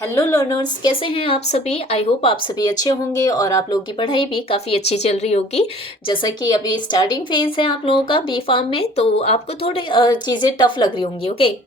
Hello learners, कैसे हैं आप सभी। आई होप आप सभी अच्छे होंगे और आप लोगों की पढ़ाई भी काफ़ी अच्छी चल रही होगी। जैसा कि अभी स्टार्टिंग फेज है आप लोगों का बी फार्म में, तो आपको थोड़ी चीज़ें टफ लग रही होंगी। ओके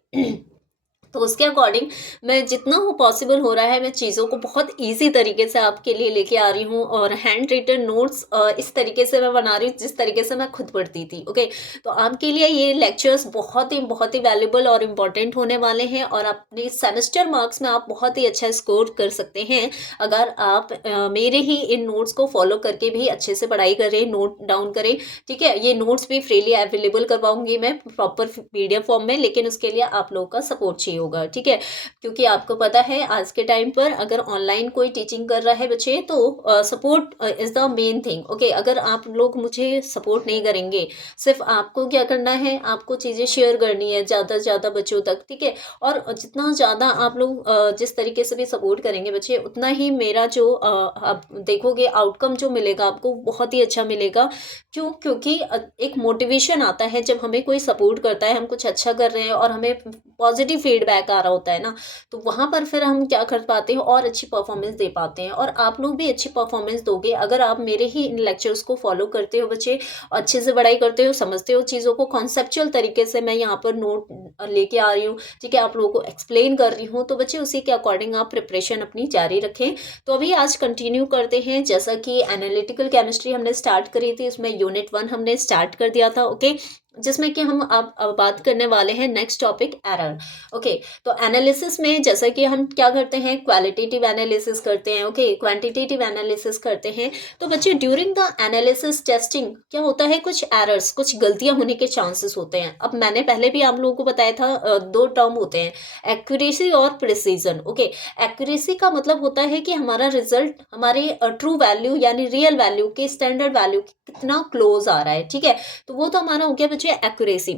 तो उसके अकॉर्डिंग मैं जितना हो पॉसिबल हो रहा है मैं चीज़ों को बहुत इजी तरीके से आपके लिए लेके आ रही हूँ, और हैंड रिटन नोट्स इस तरीके से मैं बना रही हूँ जिस तरीके से मैं खुद पढ़ती थी। ओके तो आपके लिए ये लेक्चर्स बहुत ही वैल्यूबल और इम्पॉर्टेंट होने वाले हैं, और अपने सेमेस्टर मार्क्स में आप बहुत ही अच्छा स्कोर कर सकते हैं अगर आप मेरे ही इन नोट्स को फॉलो करके भी अच्छे से पढ़ाई करें, नोट डाउन करें। ठीक है, ये नोट्स भी फ्रीली अवेलेबल करवाऊंगी मैं प्रॉपर पीडीएफ फॉर्म में, लेकिन उसके लिए आप लोगों का सपोर्ट चाहिए होगा। ठीक है, क्योंकि आपको पता है आज के टाइम पर अगर ऑनलाइन कोई टीचिंग कर रहा है बच्चे, तो support is the main thing. Okay, अगर आप लोग मुझे सपोर्ट नहीं करेंगे, सिर्फ आपको क्या करना है, आपको चीज़ें शेयर करनी है ज़्यादा से ज़्यादा बच्चों तक। ठीक है, और जितना ज़्यादा आप लोग जिस तरीके से भी सपोर्ट करेंगे बच्चे, उतना ही मेरा जो आप देखोगे आउटकम जो मिलेगा आपको बहुत ही अच्छा मिलेगा। क्यों? क्योंकि एक मोटिवेशन आता है जब हमें कोई सपोर्ट करता है, हम कुछ अच्छा कर रहे हैं और हमें पॉजिटिव फीडबैक आ रहा होता है ना, तो वहाँ पर फिर हम क्या कर पाते हैं और अच्छी परफॉर्मेंस दे पाते हैं। और आप लोग भी अच्छी परफॉर्मेंस दोगे अगर आप मेरे ही इन लेक्चर्स को फॉलो करते हो बच्चे, अच्छे से पढ़ाई करते हो, समझते हो चीज़ों को कॉन्सेप्चुअल तरीके से। मैं यहाँ पर नोट लेके आ रही हूँ, ठीक है, आप लोगों को एक्सप्लेन कर रही हूँ, तो बच्चे उसी के अकॉर्डिंग आप प्रिपरेशन अपनी जारी रखें। तो अभी आज कंटिन्यू करते हैं। जैसा कि एनालिटिकल केमिस्ट्री हमने स्टार्ट करी थी, इसमें यूनिट 1 हमने स्टार्ट कर दिया था। ओके, जिसमें कि हम अब बात करने वाले हैं नेक्स्ट टॉपिक एरर। ओके, तो एनालिसिस में जैसा कि हम क्या करते हैं, क्वालिटेटिव एनालिसिस करते हैं, ओके, क्वांटिटेटिव एनालिसिस करते हैं। तो बच्चे ड्यूरिंग द एनालिसिस टेस्टिंग क्या होता है, कुछ एरर्स, कुछ गलतियां होने के चांसेस होते हैं। अब मैंने पहले भी आप लोगों को बताया था, दो टर्म होते हैं, एक्यूरेसी और प्रिसीजन। ओके, एक्यूरेसी का मतलब होता है कि हमारा रिजल्ट हमारे ट्रू वैल्यू यानी रियल वैल्यू के स्टैंडर्ड वैल्यू कितना क्लोज आ रहा है। ठीक है, तो वो तो हमारा हो गया बच्चे एक्यूरेसी।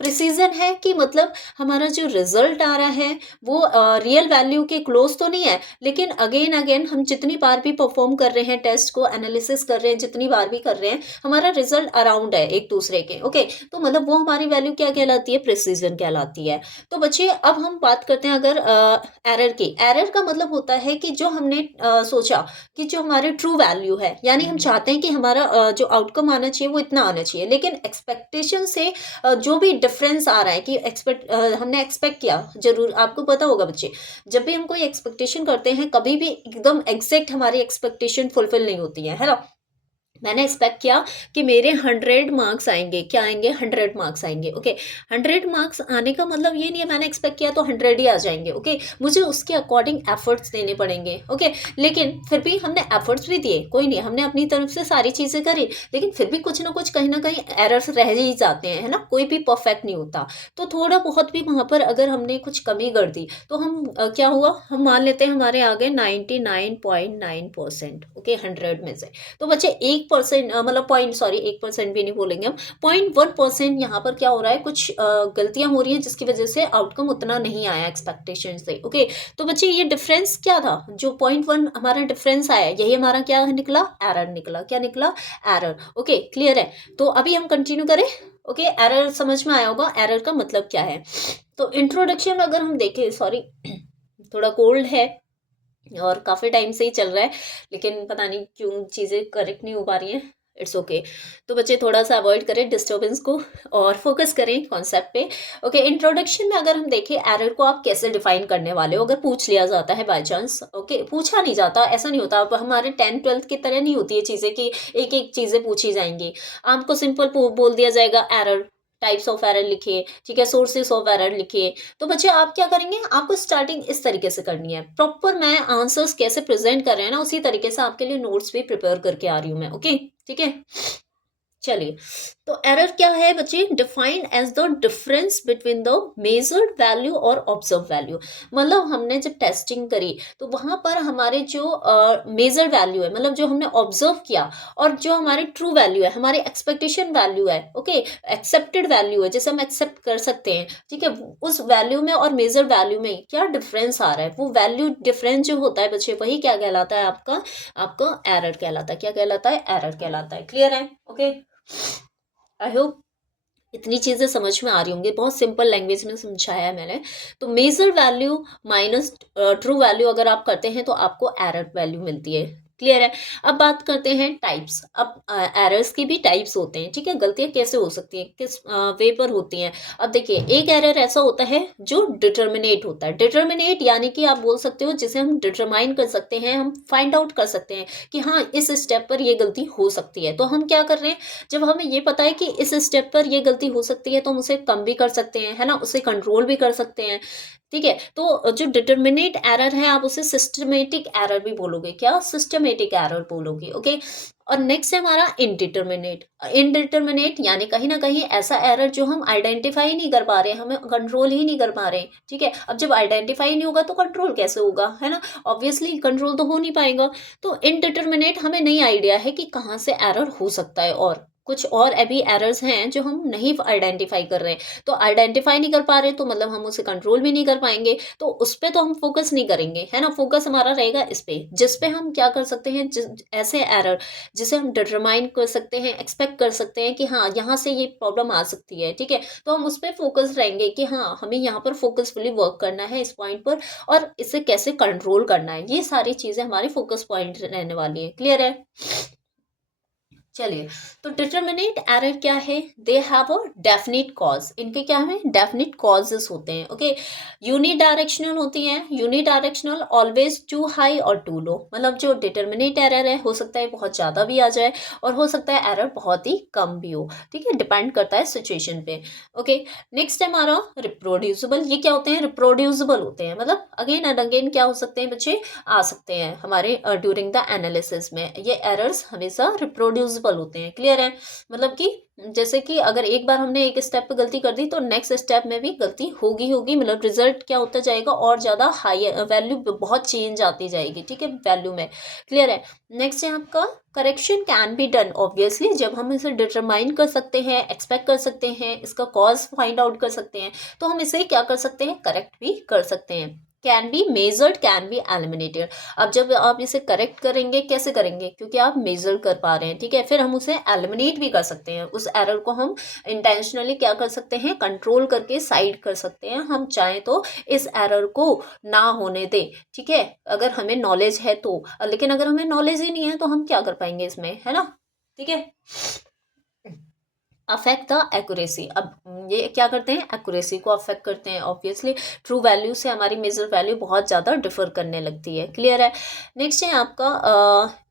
प्रिसीजन है कि मतलब हमारा जो रिजल्ट आ रहा है वो रियल वैल्यू के क्लोज तो नहीं है, लेकिन अगेन अगेन हम जितनी बार भी परफॉर्म कर रहे हैं, टेस्ट को एनालिसिस कर रहे हैं, जितनी बार भी कर रहे हैं, हमारा रिजल्ट अराउंड है एक दूसरे के। ओके, तो मतलब वो हमारी वैल्यू क्या कहलाती है, प्रिसीजन कहलाती है। तो बच्चे अब हम बात करते हैं अगर एरर की। एरर का मतलब होता है कि जो हमने सोचा कि जो हमारे ट्रू वैल्यू है, यानी हम चाहते हैं कि हमारा जो आउटकम आना चाहिए वो इतना आना चाहिए, लेकिन एक्सपेक्टेशन से जो भी डिफरेंस आ रहा है कि हमने एक्सपेक्ट किया, जरूर आपको पता होगा बच्चे, जब भी हम कोई एक्सपेक्टेशन करते हैं कभी भी एकदम एग्जैक्ट हमारी एक्सपेक्टेशन फुलफिल नहीं होती है ना। मैंने एक्सपेक्ट किया कि मेरे 100 मार्क्स आएंगे, क्या आएंगे, 100 मार्क्स आएंगे। ओके, 100 मार्क्स आने का मतलब ये नहीं है मैंने एक्सपेक्ट किया तो 100 ही आ जाएंगे। ओके, मुझे उसके अकॉर्डिंग एफर्ट्स देने पड़ेंगे। ओके, लेकिन फिर भी हमने एफर्ट्स भी दिए, कोई नहीं, हमने अपनी तरफ से सारी चीज़ें करी, लेकिन फिर भी कुछ ना कहीं एरर्स रह ही जाते हैं, है ना, कोई भी परफेक्ट नहीं होता। तो थोड़ा बहुत भी वहाँ पर अगर हमने कुछ कमी कर दी तो हम क्या हुआ, हम मान लेते हैं हमारे आ गए 99.9%। ओके, 100 में से। तो बच्चे 1% मतलब पॉइंट, सॉरी 1% भी नहीं बोलेंगे हम, 0.1% यहाँ पर क्या हो रहा है, कुछ गलतियां हो रही हैं जिसकी वजह से आउटकम उतना नहीं आया एक्सपेक्टेशन से। ओके, तो बच्चे ये डिफरेंस क्या था, जो 0.1 हमारा डिफरेंस आया, यही हमारा क्या निकला, एरर निकला। क्या निकला, एरर। ओके, क्लियर है। तो अभी हम कंटिन्यू करें। ओके, एरर समझ में आया होगा, एरर का मतलब क्या है। तो इंट्रोडक्शन में अगर हम देखें, सॉरी थोड़ा कोल्ड है और काफ़ी टाइम से ही चल रहा है, लेकिन पता नहीं क्यों चीज़ें करेक्ट नहीं हो पा रही हैं। It's okay. तो बच्चे थोड़ा सा अवॉइड करें डिस्टर्बेंस को और फोकस करें कॉन्सेप्ट पे। ओके, इंट्रोडक्शन में अगर हम देखें एरर को आप कैसे डिफाइन करने वाले हो, अगर पूछ लिया जाता है बाय चांस। ओके, पूछा नहीं जाता, ऐसा नहीं होता। अब हमारे 10th 12th की तरह नहीं होती है चीज़ें कि एक एक चीज़ें पूछी जाएंगी। आपको सिंपल बोल दिया जाएगा एरर, टाइप्स ऑफ एरर लिखिए, ठीक है, सोर्सेस ऑफ एरर लिखिए। तो बच्चे आप क्या करेंगे, आपको स्टार्टिंग इस तरीके से करनी है। प्रॉपर मैं आंसर्स कैसे प्रेजेंट कर रहे हैं ना, उसी तरीके से आपके लिए नोट्स भी प्रिपेयर करके आ रही हूँ मैं। ओके, ठीक है, चलिए। तो एरर क्या है बच्चे, defined as the difference between the measured value और ऑब्जर्व वैल्यू। मतलब हमने जब टेस्टिंग करी तो वहां पर हमारे जो मेजर्ड वैल्यू है, मतलब जो हमने ऑब्जर्व किया, और जो हमारी ट्रू वैल्यू है, हमारी एक्सपेक्टेशन वैल्यू है, ओके, एक्सेप्टेड वैल्यू है जिसे हम एक्सेप्ट कर सकते हैं, ठीक है, उस वैल्यू में और मेजर्ड वैल्यू में क्या डिफरेंस आ रहा है, वो वैल्यू डिफरेंस जो होता है बच्चे, वही क्या कहलाता है, आपका आपका एरर कहलाता है। क्या कहलाता है, एरर कहलाता है। क्लियर है। ओके, आई होप इतनी चीज़ें समझ में आ रही होंगी, बहुत सिंपल लैंग्वेज में समझाया है मैंने। तो measure value minus true value अगर आप करते हैं तो आपको एरर वैल्यू मिलती है। क्लियर है? अब बात करते हैं टाइप्स। अब एरर्स की भी टाइप्स होते हैं, ठीक है? गलतियाँ कैसे हो सकती हैं, किस वे पर होती हैं। अब देखिए, एक एरर ऐसा होता है जो डिटर्मिनेट होता है। डिटर्मिनेट यानी कि आप बोल सकते हो जिसे हम डिटरमाइन कर सकते हैं, हम फाइंड आउट कर सकते हैं कि हाँ, इस स्टेप पर ये गलती हो सकती है। तो हम क्या कर रहे हैं, जब हमें ये पता है कि इस स्टेप पर ये गलती हो सकती है तो हम उसे कम भी कर सकते हैं, है ना? उसे कंट्रोल भी कर सकते हैं, ठीक है? तो जो डिटर्मिनेट एरर है आप उसे सिस्टमैटिक एरर भी बोलोगे। क्या? सिस्टमैटिक एरर बोलोगे, ओके? और नेक्स्ट है हमारा इनडिटर्मिनेट। इनडिटर्मिनेट यानी कहीं न कहीं ऐसा एरर जो हम आइडेंटिफ़ाई नहीं कर पा रहे हैं, हमें कंट्रोल ही नहीं कर पा रहे हैं, ठीक है? अब जब आइडेंटिफ़ाई नहीं होगा तो कंट्रोल कैसे होगा, है ना? ऑब्वियसली कंट्रोल तो हो नहीं पाएगा। तो इनडिटर्मिनेट हमें नहीं आइडिया है कि कहाँ से एरर हो सकता है, और कुछ और अभी एरर्स हैं जो हम नहीं आइडेंटिफाई कर रहे हैं। तो आइडेंटिफाई नहीं कर पा रहे तो मतलब हम उसे कंट्रोल भी नहीं कर पाएंगे, तो उस पे तो हम फोकस नहीं करेंगे, है ना? फोकस हमारा रहेगा इस पे, जिस पे हम क्या कर सकते हैं, ऐसे एरर जिसे हम डिटरमाइन कर सकते हैं, एक्सपेक्ट कर सकते हैं कि हाँ, यहाँ से ये प्रॉब्लम आ सकती है, ठीक है? तो हम उस पर फोकस रहेंगे कि हाँ, हमें यहाँ पर फोकसफुली वर्क करना है इस पॉइंट पर, और इसे कैसे कंट्रोल करना है। ये सारी चीजें हमारी फोकस पॉइंट रहने वाली है। क्लियर है? चलिए, तो डिटर्मिनेट एरर क्या है? They have a definite cause. इनके क्या है? डेफिनिट कॉजेस होते हैं, ओके? यूनिडायरेक्शनल होती हैं। यूनिडायरेक्शनल ऑलवेज टू हाई और टू लो। मतलब जो डिटर्मिनेट एरर है, हो सकता है बहुत ज़्यादा भी आ जाए और हो सकता है एरर बहुत ही कम भी हो, ठीक है? डिपेंड करता है सिचुएशन पे, ओके? नेक्स्ट है हमारा रिप्रोड्यूसिबल। ये क्या होते हैं? रिप्रोड्यूसिबल होते हैं, मतलब अगेन एंड अगेन क्या हो सकते हैं बच्चे, आ सकते हैं हमारे ड्यूरिंग द एनालिसिस में। ये एरर्स हमेशा रिप्रोड्यूसिबल होते हैं। क्लियर है? मतलब कि जैसे कि अगर एक बार हमने एक स्टेप पे गलती कर दी तो नेक्स्ट स्टेप में भी गलती होगी होगी, मतलब रिजल्ट क्या होता जाएगा, और ज़्यादा हाई वैल्यू, बहुत चेंज आती जाएगी, ठीक है, वैल्यू में। क्लियर है? नेक्स्ट है आपका correction can be done. Obviously जब हम इसे डिटरमाइन कर सकते हैं, एक्सपेक्ट कर सकते हैं, इसका कॉज फाइंड आउट कर सकते हैं, तो हम इसे क्या कर सकते हैं, करेक्ट भी कर सकते हैं। Can be measured, can be eliminated. अब जब आप इसे करेक्ट करेंगे, कैसे करेंगे, क्योंकि आप मेजर कर पा रहे हैं, ठीक है? फिर हम उसे एलिमिनेट भी कर सकते हैं। उस एरर को हम इंटेंशनली क्या कर सकते हैं, कंट्रोल करके साइड कर सकते हैं। हम चाहें तो इस एरर को ना होने दें, ठीक है, अगर हमें नॉलेज है तो। लेकिन अगर हमें नॉलेज ही नहीं है तो हम क्या कर पाएंगे इसमें, है ना? ठीक है? Affect the accuracy. अब ये क्या करते हैं, एक्यूरेसी को अफेक्ट करते हैं। ऑब्वियसली ट्रू वैल्यू से हमारी मेजर वैल्यू बहुत ज़्यादा डिफर करने लगती है। क्लियर है? नेक्स्ट है आपका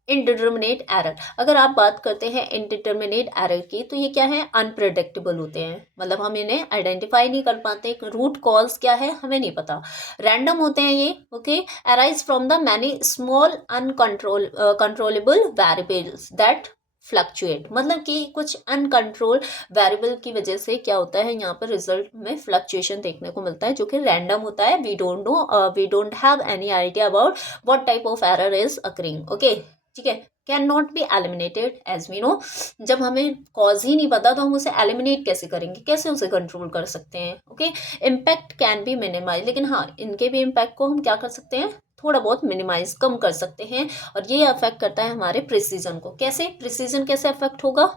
इनडिटर्मिनेट एरर। अगर आप बात करते हैं इनडिटर्मिनेट एरर की, तो ये क्या है, अनप्रेडिक्टेबल होते हैं, मतलब हम इन्हें आइडेंटिफाई नहीं कर पाते। रूट कॉज क्या है हमें नहीं पता, रैंडम होते हैं ये, okay? Arise from the many small controllable variables that fluctuate. मतलब कि कुछ अनकंट्रोल वेरिएबल की वजह से क्या होता है, यहाँ पर रिजल्ट में फ्लक्चुएशन देखने को मिलता है जो कि रैंडम होता है। We don't know, we don't have any idea about what type of error is occurring, okay? ठीक है? Can not be eliminated as we know. जब हमें कॉज ही नहीं पता तो हम उसे एलिमिनेट कैसे करेंगे, कैसे उसे कंट्रोल कर सकते हैं, okay? Impact can be minimize. लेकिन हाँ, इनके भी इम्पैक्ट को हम क्या कर सकते हैं, थोड़ा बहुत मिनिमाइज, कम कर सकते हैं। और ये अफेक्ट करता है हमारे प्रिसीजन को। कैसे? प्रिसीजन कैसे अफेक्ट होगा?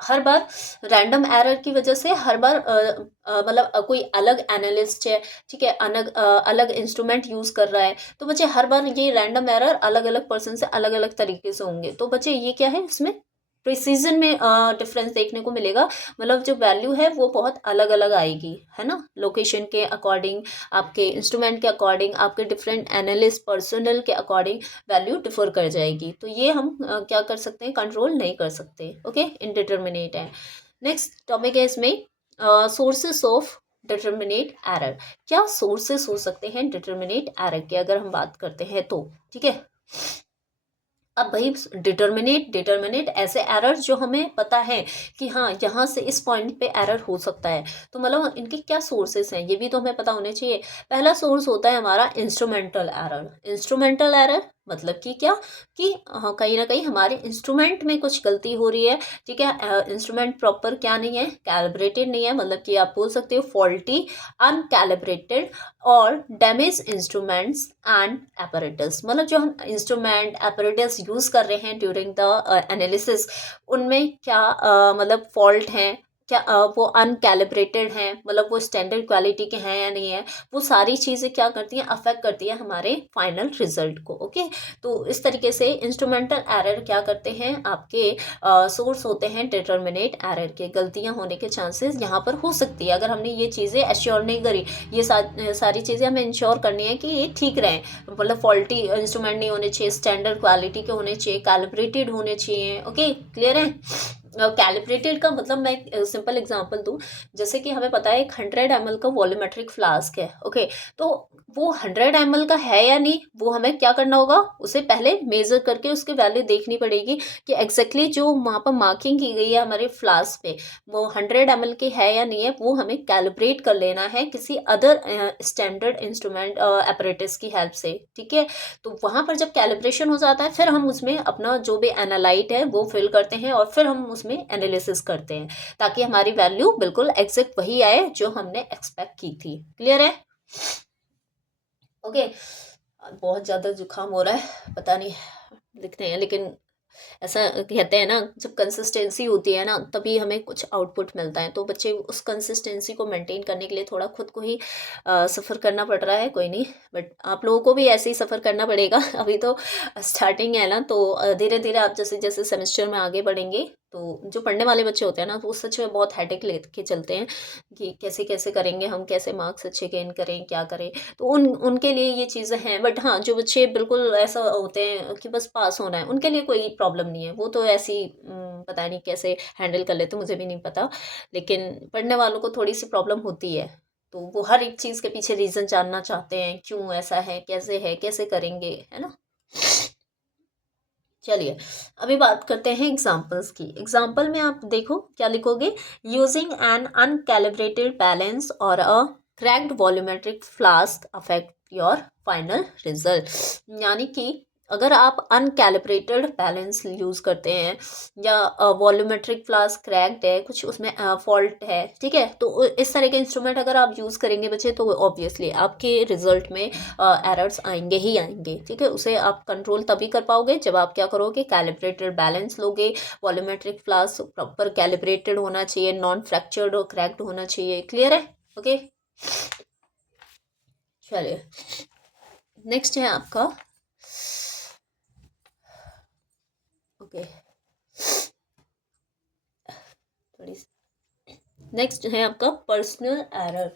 हर बार रैंडम एरर की वजह से हर बार मतलब कोई अलग एनालिस्ट है, ठीक है, अलग इंस्ट्रूमेंट यूज़ कर रहा है, तो बच्चे हर बार ये रैंडम एरर अलग अलग पर्सन से अलग अलग तरीके से होंगे। तो बच्चे ये क्या है, इसमें प्रिसीजन में डिफरेंस देखने को मिलेगा। मतलब जो वैल्यू है वो बहुत अलग अलग आएगी, है ना? लोकेशन के अकॉर्डिंग, आपके इंस्ट्रूमेंट के अकॉर्डिंग, आपके डिफरेंट एनालिस्ट पर्सनल के अकॉर्डिंग वैल्यू डिफर कर जाएगी। तो ये हम क्या कर सकते हैं, कंट्रोल नहीं कर सकते, ओके? इनडिटर्मिनेट है। नेक्स्ट टॉपिक है इसमें सोर्सेस ऑफ डिटर्मिनेट एरर। क्या सोर्सेस हो सकते हैं डिटर्मिनेट एरर के, अगर हम बात करते हैं तो, ठीक है? अब भाई डिटर्मिनेट ऐसे एरर जो हमें पता है कि हाँ, यहाँ से इस पॉइंट पे एरर हो सकता है, तो मतलब इनके क्या सोर्सेस हैं ये भी तो हमें पता होने चाहिए। पहला सोर्स होता है हमारा इंस्ट्रूमेंटल एरर। इंस्ट्रूमेंटल एरर मतलब कि क्या, कि हाँ, कहीं ना कहीं हमारे इंस्ट्रूमेंट में कुछ गलती हो रही है, ठीक है? इंस्ट्रूमेंट प्रॉपर क्या नहीं है, कैलिब्रेटेड नहीं है, मतलब कि आप बोल सकते हो फॉल्टी, अनकैलिब्रेटेड और डैमेज इंस्ट्रूमेंट्स एंड apparatus। मतलब जो हम इंस्ट्रूमेंट apparatus यूज़ कर रहे हैं ड्यूरिंग द एनालिसिस, उनमें क्या मतलब फॉल्ट हैं, क्या वो अनकैलिब्रेटेड हैं, मतलब वो स्टैंडर्ड क्वालिटी के हैं या नहीं है, वो सारी चीज़ें क्या करती हैं, अफेक्ट करती है हमारे फाइनल रिजल्ट को। ओके, तो इस तरीके से इंस्ट्रूमेंटल एरर क्या करते हैं, आपके सोर्स होते हैं डिटर्मिनेट एरर के। गलतियां होने के चांसेस यहाँ पर हो सकती है अगर हमने ये चीज़ें एश्योर नहीं करी। ये सारी चीज़ें हमें इंश्योर करनी है कि ये ठीक रहें, मतलब फॉल्टी इंस्ट्रूमेंट नहीं होने चाहिए, स्टैंडर्ड क्वालिटी के होने चाहिए, कैलिब्रेटेड होने चाहिए। ओके, क्लियर है। कैलिब्रेटेड का मतलब मैं सिंपल एग्जांपल दूं, जैसे कि हमें पता है एक 100 ml का वॉल्यूमेट्रिक फ्लास्क है। ओके, तो वो 100 ml का है या नहीं, वो हमें क्या करना होगा, उसे पहले मेजर करके उसकी वैल्यू देखनी पड़ेगी कि एग्जैक्टली जो वहाँ पर मार्किंग की गई है हमारे फ्लास्क पे वो 100 ml की है या नहीं है, वो हमें कैलिब्रेट कर लेना है किसी अदर स्टैंडर्ड इंस्ट्रूमेंट अपरेटस की हेल्प से। ठीक है, तो वहाँ पर जब कैलिब्रेशन हो जाता है फिर हम उसमें अपना जो भी एनालाइट है वो फिल करते हैं और फिर हम उसमें एनालिसिस करते हैं ताकि हमारी वैल्यू बिल्कुल एग्जैक्ट वही आए जो हमने एक्सपेक्ट की थी। क्लियर है। ओके, बहुत ज़्यादा जुकाम हो रहा है, पता नहीं दिखते हैं, लेकिन ऐसा कहते हैं ना, जब कंसिस्टेंसी होती है ना तभी हमें कुछ आउटपुट मिलता है। तो बच्चे उस कंसिस्टेंसी को मेंटेन करने के लिए थोड़ा खुद को ही सफ़र करना पड़ रहा है, कोई नहीं, बट आप लोगों को भी ऐसे ही सफ़र करना पड़ेगा। अभी तो स्टार्टिंग है ना, तो धीरे धीरे आप जैसे जैसे सेमेस्टर में आगे बढ़ेंगे तो जो पढ़ने वाले बच्चे होते हैं ना तो वो सच में बहुत हेडेक लेके चलते हैं कि कैसे कैसे करेंगे हम, कैसे मार्क्स अच्छे गेन करें, क्या करें। तो उनके लिए ये चीज़ें हैं, बट हाँ जो बच्चे बिल्कुल ऐसा होते हैं कि बस पास होना है, उनके लिए कोई प्रॉब्लम नहीं है, वो तो ऐसी पता नहीं कैसे हैंडल कर लेते, मुझे भी नहीं पता। लेकिन पढ़ने वालों को थोड़ी सी प्रॉब्लम होती है, तो वो हर एक चीज़ के पीछे रीज़न जानना चाहते हैं, क्यों ऐसा है, कैसे करेंगे, है ना। चलिए, अभी बात करते हैं एग्जाम्पल्स की। एग्जाम्पल में आप देखो क्या लिखोगे, यूजिंग एन अनकैलिब्रेटेड बैलेंस और a cracked volumetric flask affect your final result. यानी कि अगर आप अनकैलिब्रेटेड बैलेंस यूज़ करते हैं या वॉल्यूमेट्रिक फ्लास्क क्रैक्ड है, कुछ उसमें फॉल्ट है, ठीक है, तो इस तरह के इंस्ट्रूमेंट अगर आप यूज़ करेंगे बच्चे तो ऑब्वियसली आपके रिजल्ट में एरर्स आएंगे ही आएंगे। ठीक है, उसे आप कंट्रोल तभी कर पाओगे जब आप क्या करोगे, कैलिब्रेटेड बैलेंस लोगे, वॉल्यूमेट्रिक फ्लास्क प्रॉपर कैलिब्रेटेड होना चाहिए, नॉन फ्रैक्चर्ड और क्रैक्ड होना चाहिए। क्लियर है। ओके, चलिए नेक्स्ट है आपका, ओके थोड़ी, नेक्स्ट है आपका पर्सनल एरर।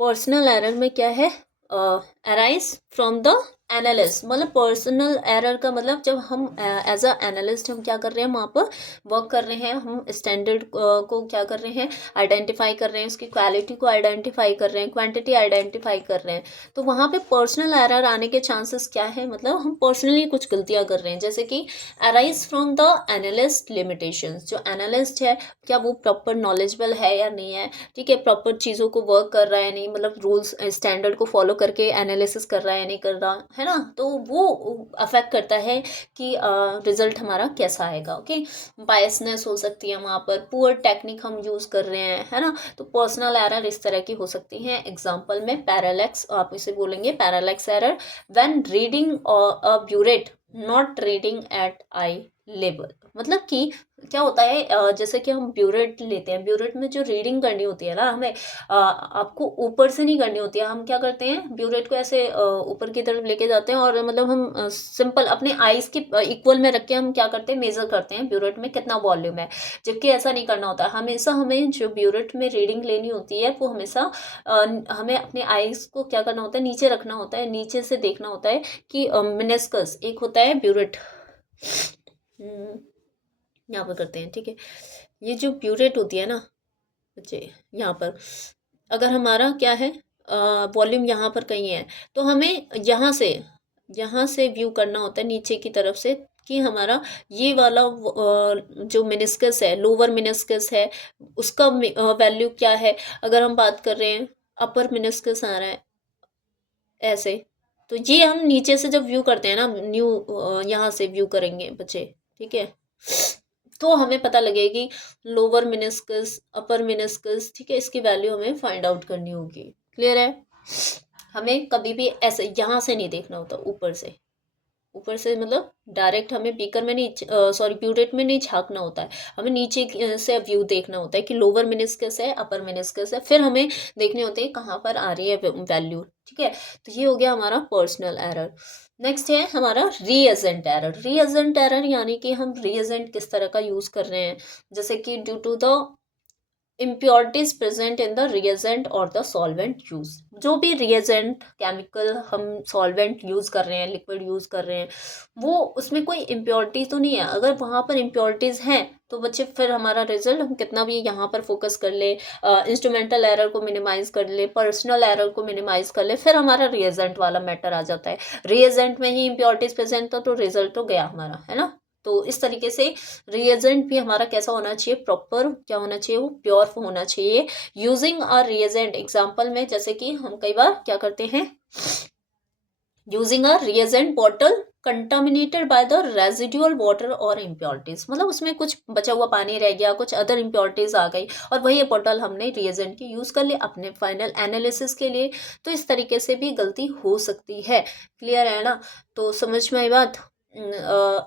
पर्सनल एरर में क्या है, अराइज फ्रॉम द एनालिस्ट, मतलब पर्सनल एरर का मतलब जब हम एज अ एनालिस्ट हम क्या कर रहे हैं, वहाँ पर वर्क कर रहे हैं, हम स्टैंडर्ड को क्या कर रहे हैं, आइडेंटिफाई कर रहे हैं, उसकी क्वालिटी को आइडेंटिफाई कर रहे हैं, क्वांटिटी आइडेंटिफाई कर रहे हैं। तो वहाँ पे पर्सनल एरर आने के चांसेस क्या है, मतलब हम पर्सनली कुछ गलतियाँ कर रहे हैं, जैसे कि arise from the analyst limitations. जो एनालिस्ट है क्या वो प्रॉपर नॉलेजेबल है या नहीं है, ठीक है, प्रॉपर चीज़ों को वर्क कर रहा है नहीं, मतलब रूल्स स्टैंडर्ड को फॉलो करके एनालिसिस कर रहा है नहीं कर रहा है ना, तो वो अफेक्ट करता है कि रिजल्ट हमारा कैसा आएगा। ओके, बायसनेस हो सकती है वहाँ पर, पुअर टेक्निक हम यूज़ कर रहे हैं, है ना, तो पर्सनल एरर इस तरह की हो सकती है। एग्जाम्पल में पैरालैक्स, आप इसे बोलेंगे parallax error when reading a burette not reading at eye level. मतलब कि क्या होता है, जैसे कि हम ब्यूरेट लेते हैं, ब्यूरेट में जो रीडिंग करनी होती है ना हमें, आपको ऊपर से नहीं करनी होती है, हम क्या करते हैं ब्यूरेट को ऐसे ऊपर की तरफ लेके जाते हैं और मतलब हम सिंपल अपने आईज के इक्वल में रख के हम क्या करते हैं, मेजर करते हैं ब्यूरेट में कितना वॉल्यूम है, जबकि ऐसा नहीं करना होता। हमेशा हमें जो ब्यूरेट में रीडिंग लेनी होती है वो हमेशा हमें अपने आईज को क्या करना होता है, नीचे रखना होता है, नीचे से देखना होता है कि मिनिस्कस एक होता है ब्यूरेट, यहाँ पर करते हैं, ठीक है, ये जो ब्यूरेट होती है ना बच्चे, यहाँ पर अगर हमारा क्या है, वॉल्यूम यहाँ पर कहीं है, तो हमें यहाँ से व्यू करना होता है नीचे की तरफ से कि हमारा ये वाला जो मिनिस्कस है, लोअर मिनिस्कस है, उसका वैल्यू क्या है। अगर हम बात कर रहे हैं अपर मिनिस्कस आ रहा है ऐसे, तो ये हम नीचे से जब व्यू करते हैं ना, यहाँ से व्यू करेंगे बच्चे, ठीक है, तो हमें पता लगेगी लोअर मिनिस्कस अपर मिनिस्कस, ठीक है, इसकी वैल्यू हमें फाइंड आउट करनी होगी। क्लियर है। हमें कभी भी ऐसे यहाँ से नहीं देखना होता, ऊपर से, ऊपर से मतलब डायरेक्ट हमें बीकर में नहीं, सॉरी प्यूरेट में नहीं झांकना होता है, हमें नीचे से व्यू देखना होता है कि लोअर मेनिस्कस है, अपर मेनिस्कस है, फिर हमें देखने होते हैं कहाँ पर आ रही है वैल्यू। ठीक है, तो ये हो गया हमारा पर्सनल एरर। नेक्स्ट है हमारा रीएजेंट एरर। रीएजेंट एरर यानी कि हम रीएजेंट किस तरह का यूज़ कर रहे हैं, जैसे कि due to the impurities present in the reagent और the solvent use। जो भी reagent केमिकल हम solvent यूज़ कर रहे हैं, लिक्विड यूज़ कर रहे हैं, वो उसमें कोई impurity तो नहीं है। अगर वहाँ पर impurities हैं तो बच्चे फिर हमारा रिजल्ट हम कितना भी यहाँ पर फोकस कर ले, इंस्ट्रूमेंटल एरर को मिनिमाइज कर ले, पर्सनल एरर को मिनिमाइज कर ले, फिर हमारा रिएजेंट वाला मैटर आ जाता है। रिएजेंट में ही impurities प्रेजेंट तो रिजल्ट तो गया हमारा, है ना। तो इस तरीके से रिएजेंट भी हमारा कैसा होना चाहिए, प्रॉपर क्या होना चाहिए, वो प्योर होना चाहिए। यूजिंग अ रिएजेंट एग्जाम्पल में जैसे कि हम कई बार क्या करते हैं, using a reagent bottle contaminated by the residual water और इम्प्योरिटीज, मतलब उसमें कुछ बचा हुआ पानी रह गया, कुछ अदर इम्प्योरिटीज आ गई और वही बॉटल हमने रिएजेंट की यूज़ कर ली अपने फाइनल एनालिसिस के लिए। तो इस तरीके से भी गलती हो सकती है। क्लियर है ना। तो समझ में आई बात।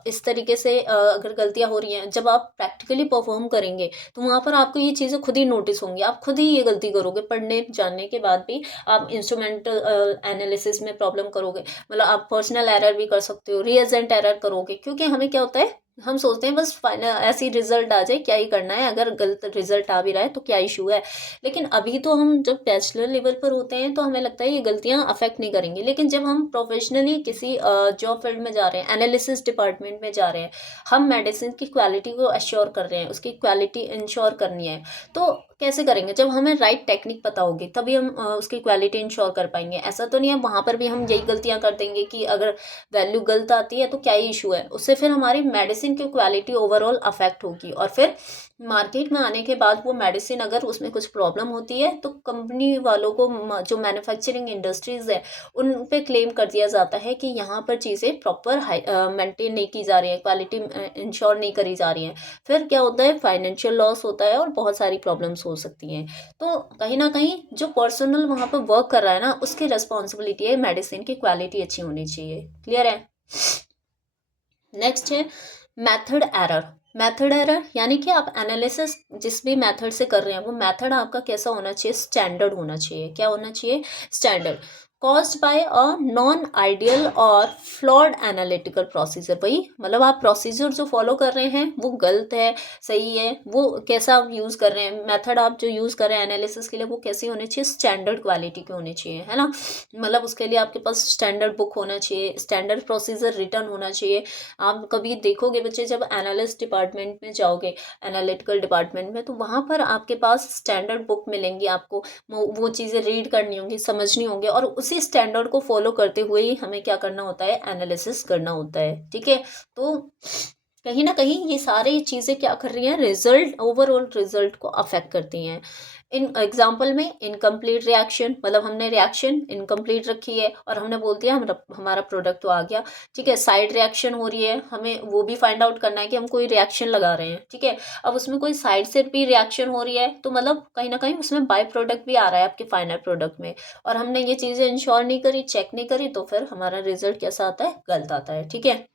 इस तरीके से अगर गलतियां हो रही हैं, जब आप प्रैक्टिकली परफॉर्म करेंगे तो वहाँ पर आपको ये चीज़ें खुद ही नोटिस होंगी, आप खुद ही ये गलती करोगे, पढ़ने जानने के बाद भी आप इंस्ट्रूमेंटल एनालिसिस में प्रॉब्लम करोगे, मतलब आप पर्सनल एरर भी कर सकते हो, रिएजेंट एरर करोगे। क्योंकि हमें क्या होता है, हम सोचते हैं बस फाइनल ऐसी रिजल्ट आ जाए, क्या ही करना है, अगर गलत रिजल्ट आ भी रहा है तो क्या इशू है। लेकिन अभी तो हम जब बैचलर लेवल पर होते हैं तो हमें लगता है ये गलतियां अफेक्ट नहीं करेंगी, लेकिन जब हम प्रोफेशनली किसी जॉब फील्ड में जा रहे हैं, एनालिसिस डिपार्टमेंट में जा रहे हैं, हम मेडिसिन की क्वालिटी को अश्योर कर रहे हैं, उसकी क्वालिटी इंश्योर करनी है, तो कैसे करेंगे, जब हमें राइट टेक्निक पता होगी तभी हम उसकी क्वालिटी इंश्योर कर पाएंगे। ऐसा तो नहीं है वहाँ पर भी हम यही गलतियां कर देंगे कि अगर वैल्यू गलत आती है तो क्या ही इशू है, उससे फिर हमारी मेडिसिन की क्वालिटी ओवरऑल अफेक्ट होगी, और फिर मार्केट में आने के बाद वो मेडिसिन अगर उसमें कुछ प्रॉब्लम होती है तो कंपनी वालों को, जो मैन्युफैक्चरिंग इंडस्ट्रीज है, उन पे क्लेम कर दिया जाता है कि यहाँ पर चीज़ें प्रॉपर मेंटेन नहीं की जा रही है, क्वालिटी इंश्योर नहीं करी जा रही है। फिर क्या होता है, फाइनेंशियल लॉस होता है और बहुत सारी प्रॉब्लम्स हो सकती हैं। तो कहीं ना कहीं जो पर्सनल वहाँ पर वर्क कर रहा है ना, उसकी रिस्पॉन्सिबिलिटी है मेडिसिन की क्वालिटी अच्छी होनी चाहिए। क्लियर है। नेक्स्ट है मेथड एरर। मेथड एरर यानी कि आप एनालिसिस जिस भी मेथड से कर रहे हैं वो मेथड आपका कैसा होना चाहिए, स्टैंडर्ड होना चाहिए। क्या होना चाहिए, standard. Caused by a non ideal और फ्लॉड एनालिटिकल प्रोसीजर। वही मतलब आप प्रोसीजर जो फॉलो कर रहे हैं वो गलत है, सही है, वो कैसा आप यूज़ कर रहे हैं, मेथड आप जो यूज़ कर रहे हैं एनालिसिस के लिए वो कैसी होनी चाहिए, स्टैंडर्ड क्वालिटी की होनी चाहिए, है ना। मतलब उसके लिए आपके पास स्टैंडर्ड बुक होना चाहिए, स्टैंडर्ड प्रोसीजर रिटर्न होना चाहिए। आप कभी देखोगे बच्चे, जब एनालिस्ट डिपार्टमेंट में जाओगे, एनालिटिकल डिपार्टमेंट में, तो वहाँ पर आपके पास स्टैंडर्ड बुक मिलेंगी आपको, वो चीज़ें रीड करनी होंगी, समझनी होंगी, और उसी स्टैंडर्ड को फॉलो करते हुए ही हमें क्या करना होता है, एनालिसिस करना होता है। ठीक है। तो कहीं ना कहीं ये सारी चीज़ें क्या कर रही हैं, रिजल्ट, ओवरऑल रिजल्ट को अफेक्ट करती हैं। इन एग्जाम्पल में इनकम्प्लीट रिएक्शन, मतलब हमने रिएक्शन इनकम्प्लीट रखी है और हमने बोल दिया हमारा प्रोडक्ट तो आ गया। ठीक है, साइड रिएक्शन हो रही है, हमें वो भी फाइंड आउट करना है कि हम कोई रिएक्शन लगा रहे हैं। ठीक है, अब उसमें कोई साइड से भी रिएक्शन हो रही है तो मतलब कहीं ना कहीं उसमें बाय प्रोडक्ट भी आ रहा है आपके फाइनल प्रोडक्ट में, और हमने ये चीज़ें इंश्योर नहीं करी, चेक नहीं करी, तो फिर हमारा रिजल्ट कैसा आता है, गलत आता है। ठीक है।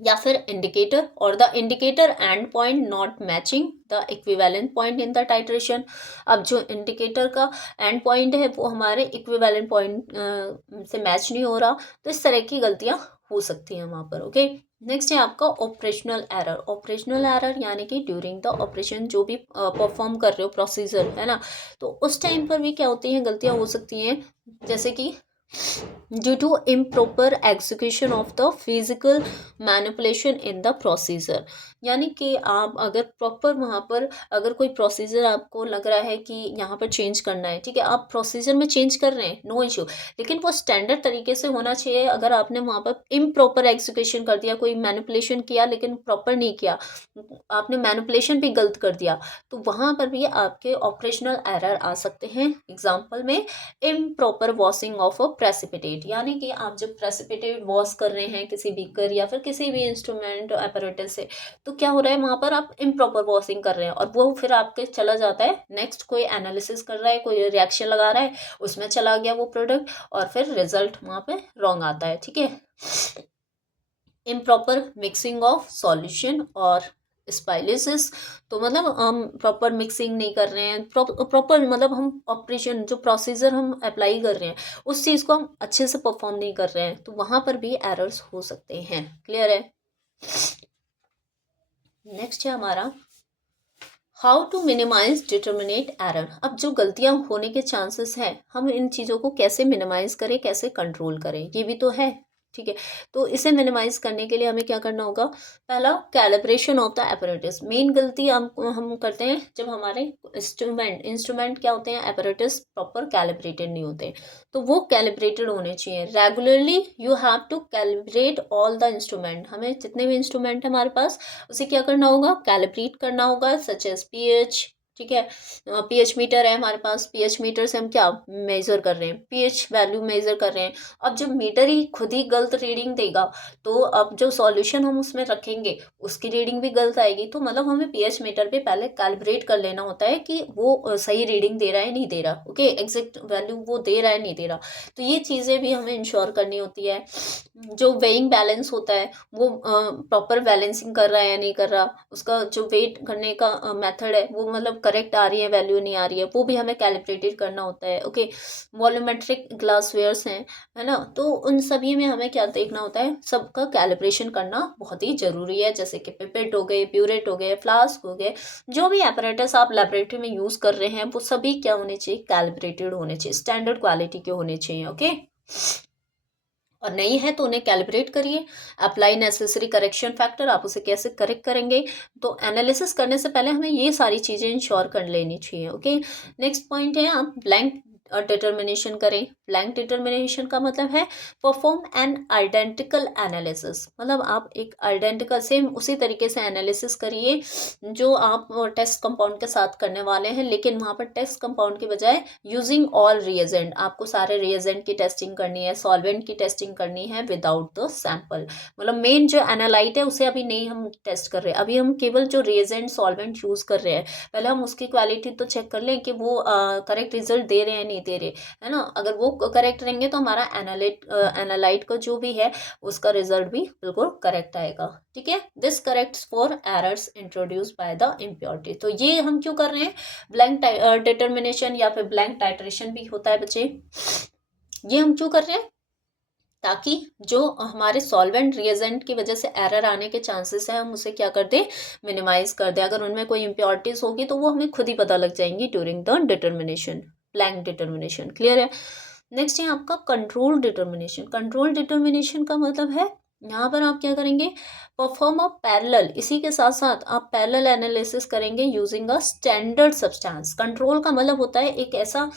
या फिर इंडिकेटर और the indicator and point not matching the equivalent point in the titration. अब जो इंडिकेटर का एंड पॉइंट है वो हमारे इक्विवेलेंट पॉइंट से मैच नहीं हो रहा, तो इस तरह की गलतियां हो सकती हैं वहाँ पर। ओके। नेक्स्ट है आपका ऑपरेशनल एरर। ऑपरेशनल एरर यानी कि ड्यूरिंग द ऑपरेशन जो भी परफॉर्म कर रहे हो प्रोसीजर, है ना, तो उस टाइम पर भी क्या होती हैं, गलतियां हो सकती हैं, जैसे कि due to improper execution of the physical manipulation in the procedure। यानी कि आप अगर प्रॉपर वहाँ पर अगर कोई प्रोसीजर आपको लग रहा है कि यहाँ पर चेंज करना है, ठीक है, आप प्रोसीजर में चेंज कर रहे हैं, नो इशू, लेकिन वो स्टैंडर्ड तरीके से होना चाहिए। अगर आपने वहाँ पर इम्प्रॉपर एग्जीक्यूशन कर दिया, कोई मैनिपुलेशन किया लेकिन प्रॉपर नहीं किया, आपने मैनिपुलेशन भी गलत कर दिया, तो वहाँ पर भी आपके ऑपरेशनल एरर आ सकते हैं। एग्जाम्पल में improper washing of a precipitate, यानी कि आप जब प्रेसिपिटेट वॉश कर रहे हैं किसी बीकर या फिर किसी भी इंस्ट्रूमेंट अपरेटस से, तो क्या हो रहा है, वहाँ पर आप इम्प्रॉपर वॉशिंग कर रहे हैं और वो फिर आपके चला जाता है, नेक्स्ट कोई एनालिसिस कर रहा है, कोई रिएक्शन लगा रहा है, उसमें चला गया वो प्रोडक्ट और फिर रिजल्ट वहाँ पे रॉन्ग आता है। ठीक है। इम्प्रॉपर मिक्सिंग ऑफ सॉल्यूशन और स्पाइलिसिस। तो मतलब हम प्रॉपर मिक्सिंग नहीं कर रहे हैं, प्रॉपर मतलब हम ऑपरेशन जो प्रोसीजर हम अप्लाई कर रहे हैं उस चीज़ को हम अच्छे से परफॉर्म नहीं कर रहे हैं, तो वहाँ पर भी एरर्स हो सकते हैं। क्लियर है। नेक्स्ट है हमारा how to minimize determinate error. अब जो गलतियां होने के चांसेस हैं, हम इन चीज़ों को कैसे मिनिमाइज करें, कैसे कंट्रोल करें, ये भी तो है। ठीक है, तो इसे मिनिमाइज करने के लिए हमें क्या करना होगा। पहला, calibration of the apparatus। Main गलती हम करते हैं जब हमारे इंस्ट्रूमेंट क्या होते हैं, apparatus प्रॉपर कैलिब्रेटेड नहीं होते, तो वो कैलिब्रेटेड होने चाहिए। Regularly you have to calibrate all the instrument. हमें जितने भी इंस्ट्रूमेंट है हमारे पास उसे क्या करना होगा, कैलिब्रेट करना होगा, सच एज पीएच। ठीक है, पीएच मीटर है हमारे पास, पीएच मीटर से हम क्या मेजर कर रहे हैं, पीएच वैल्यू मेजर कर रहे हैं। अब जब मीटर ही खुद ही गलत रीडिंग देगा, तो अब जो सॉल्यूशन हम उसमें रखेंगे उसकी रीडिंग भी गलत आएगी। तो मतलब हमें पीएच मीटर पे पहले कैलिब्रेट कर लेना होता है कि वो सही रीडिंग दे रहा है नहीं दे रहा, ओके, एग्जैक्ट वैल्यू वो दे रहा है नहीं दे रहा। तो ये चीज़ें भी हमें इंश्योर करनी होती है। जो वेइंग बैलेंस होता है वो प्रॉपर बैलेंसिंग कर रहा है या नहीं कर रहा, उसका जो वेट करने का मेथड है वो मतलब करेक्ट आ रही है, वैल्यू नहीं आ रही है, वो भी हमें कैलिब्रेटेड करना होता है। ओके, वॉल्यूमेट्रिक ग्लासवेयर्स हैं, है ना, तो उन सभी में हमें क्या देखना होता है, सबका कैलिब्रेशन करना बहुत ही ज़रूरी है। जैसे कि पिपेट हो गए, प्यूरेट हो गए, फ्लास्क हो गए, जो भी apparatus आप लेबोरेटरी में यूज़ कर रहे हैं वो सभी क्या होने चाहिए, कैलिब्रेटेड होने चाहिए, स्टैंडर्ड क्वालिटी के होने चाहिए। ओके, और नहीं है तो उन्हें कैलिब्रेट करिए। अप्लाई नेसेसरी करेक्शन फैक्टर, आप उसे कैसे करेक्ट करेंगे, तो एनालिसिस करने से पहले हमें ये सारी चीज़ें इंश्योर कर लेनी चाहिए। ओके, नेक्स्ट पॉइंट है आप ब्लैंक डिटर्मिनेशन करें। ब्लैंक डिटर्मिनेशन का मतलब है परफॉर्म एन आइडेंटिकल एनालिसिस। मतलब आप एक आइडेंटिकल सेम उसी तरीके से एनालिसिस करिए जो आप टेस्ट कंपाउंड के साथ करने वाले हैं, लेकिन वहाँ पर टेस्ट कंपाउंड के बजाय यूजिंग ऑल रिएजेंट, आपको सारे रिएजेंट की टेस्टिंग करनी है, सॉल्वेंट की टेस्टिंग करनी है विदाउट द सैंपल। मतलब मेन जो एनालाइट है उसे अभी नहीं हम टेस्ट कर रहे हैं, अभी हम केवल जो रिएजेंट सॉल्वेंट यूज़ कर रहे हैं, पहले हम उसकी क्वालिटी तो चेक कर लें कि वो करेक्ट रिजल्ट दे रहे हैं नहीं दे रहे, है ना। अगर वो करेक्ट रहेंगे तो हमारा एनालाइट का जो भी है उसका रिजल्ट भी बिल्कुल करेक्ट आएगा। ठीक है, this corrects for errors introduce by the impurity. तो ये हम क्यों कर रहे हैं, ब्लैंक डिटर्मिनेशन या फिर ब्लैंक टाइट्रेशन भी होता है बच्चे, ये हम क्यों कर रहे हैं, ताकि जो हमारे सॉल्वेंट रिएजेंट की वजह से एरर आने के चांसेस है हम उसे क्या कर दें, मिनिमाइज कर दें। अगर उनमें कोई इम्प्योरिटीज होगी तो वो हमें खुद ही पता लग जाएंगी during the determination, blank determination. Clear है। नेक्स्ट है आपका कंट्रोल डिटर्मिनेशन। कंट्रोल डिटर्मिनेशन का मतलब है यहाँ पर आप क्या करेंगे, परफॉर्म अ पैरेलल, इसी के साथ साथ आप पैरेलल एनालिसिस करेंगे using a standard substance. Control का मतलब होता है एक ऐसा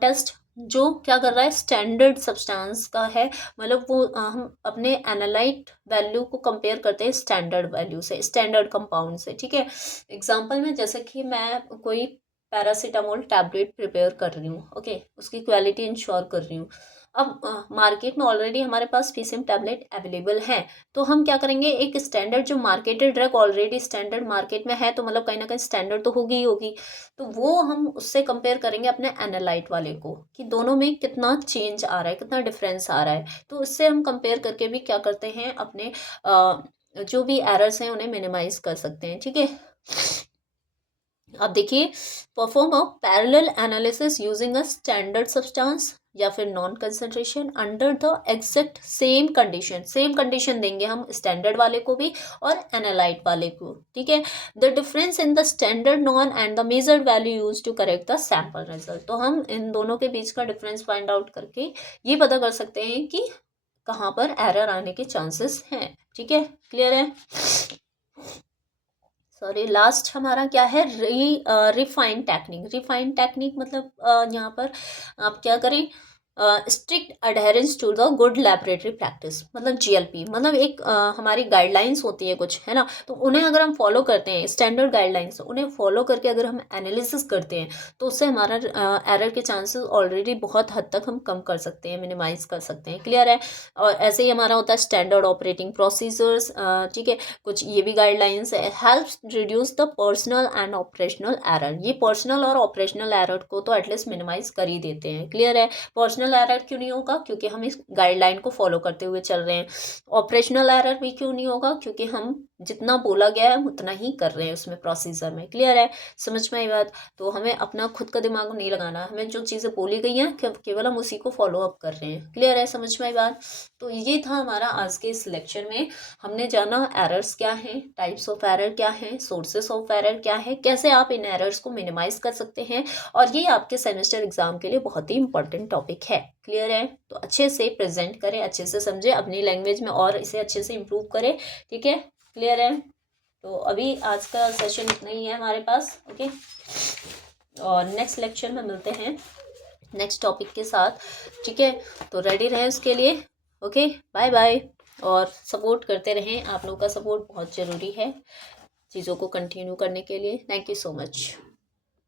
टेस्ट जो क्या कर रहा है, स्टैंडर्ड सब्सटेंस का है। मतलब वो हम अपने एनालाइट वैल्यू को कंपेयर करते हैं स्टैंडर्ड वैल्यू से, स्टैंडर्ड कंपाउंड से। ठीक है, एग्जांपल में जैसे कि मैं कोई पैरासीटामोल टैबलेट प्रिपेयर कर रही हूँ, ओके, उसकी क्वालिटी इंश्योर कर रही हूँ। अब मार्केट में ऑलरेडी हमारे पास फीसिम टैबलेट अवेलेबल है, तो हम क्या करेंगे, एक स्टैंडर्ड जो marketed drug already standard market में है, तो मतलब कहीं ना कहीं स्टैंडर्ड तो होगी ही होगी, तो वो हम उससे कंपेयर करेंगे अपने एनालाइट वाले को कि दोनों में कितना चेंज आ रहा है, कितना डिफरेंस आ रहा है। तो उससे हम कंपेयर करके भी क्या करते हैं, अपने जो भी एरर्स हैं उन्हें मिनिमाइज कर सकते हैं। ठीक है, अब देखिए, perform a parallel analysis using a standard substance या फिर non concentration under the exact same condition. Same condition देंगे हम स्टैंडर्ड वाले को भी और एनालाइट वाले को। ठीक है, the difference in the standard known and the measured value use to correct the sample result. तो हम इन दोनों के बीच का डिफरेंस फाइंड आउट करके ये पता कर सकते हैं कि कहाँ पर एरर आने के चांसेस हैं। ठीक है, क्लियर है। सॉरी, लास्ट हमारा क्या है, रिफाइंड टेक्निक। रिफाइंड टेक्निक मतलब यहाँ पर आप क्या करें, strict adherence to the good laboratory practice. मतलब जीएलपी, मतलब एक हमारी गाइडलाइंस होती है कुछ, है ना, तो उन्हें अगर हम फॉलो करते हैं, स्टैंडर्ड गाइडलाइंस, उन्हें फॉलो करके अगर हम एनालिसिस करते हैं तो उससे हमारा एरर के चांसेस ऑलरेडी बहुत हद तक हम कम कर सकते हैं, मिनिमाइज कर सकते हैं। क्लियर है। और ऐसे ही हमारा होता है स्टैंडर्ड ऑपरेटिंग प्रोसीजर्स। ठीक है, कुछ ये भी गाइडलाइंस है, helps reduce the personal and operational error. ये पर्सनल और ऑपरेशनल एरर को तो एटलीस्ट मिनिमाइज कर ही देते हैं। क्लियर है। पर्सनल ऑपरेशनल एरर क्यों नहीं होगा? क्योंकि हम इस गाइडलाइन को फॉलो करते हुए चल रहे हैं। ऑपरेशनल एरर भी क्यों नहीं होगा? क्योंकि हम जितना बोला गया है हम उतना ही कर रहे हैं उसमें प्रोसीजर में। क्लियर है? समझ में आई बात? तो हमें अपना खुद का दिमाग नहीं लगाना, हमें जो चीज़ें बोली गई हैं केवल हम उसी को फॉलो अप कर रहे हैं। क्लियर है? समझ में आई बात? तो ये था हमारा आज के इस लेक्चर में। हमने जाना एरर्स क्या हैं, टाइप्स ऑफ एरर क्या हैं, सोर्सेस ऑफ एरर क्या है, कैसे आप इन एरर्स को मिनिमाइज कर सकते हैं, और ये आपके सेमेस्टर एग्जाम के लिए बहुत ही इंपॉर्टेंट टॉपिक है। क्लियर है? तो अच्छे से प्रेजेंट करें, अच्छे से समझें अपनी लैंग्वेज में और इसे अच्छे से इम्प्रूव करें। ठीक है? क्लियर है? तो अभी आज का सेशन इतना ही है हमारे पास। ओके, और नेक्स्ट लेक्चर में मिलते हैं नेक्स्ट टॉपिक के साथ। ठीक है? तो रेडी रहें उसके लिए। Okay, bye bye. और सपोर्ट करते रहें, आप लोगों का सपोर्ट बहुत ज़रूरी है चीज़ों को कंटिन्यू करने के लिए। Thank you so much.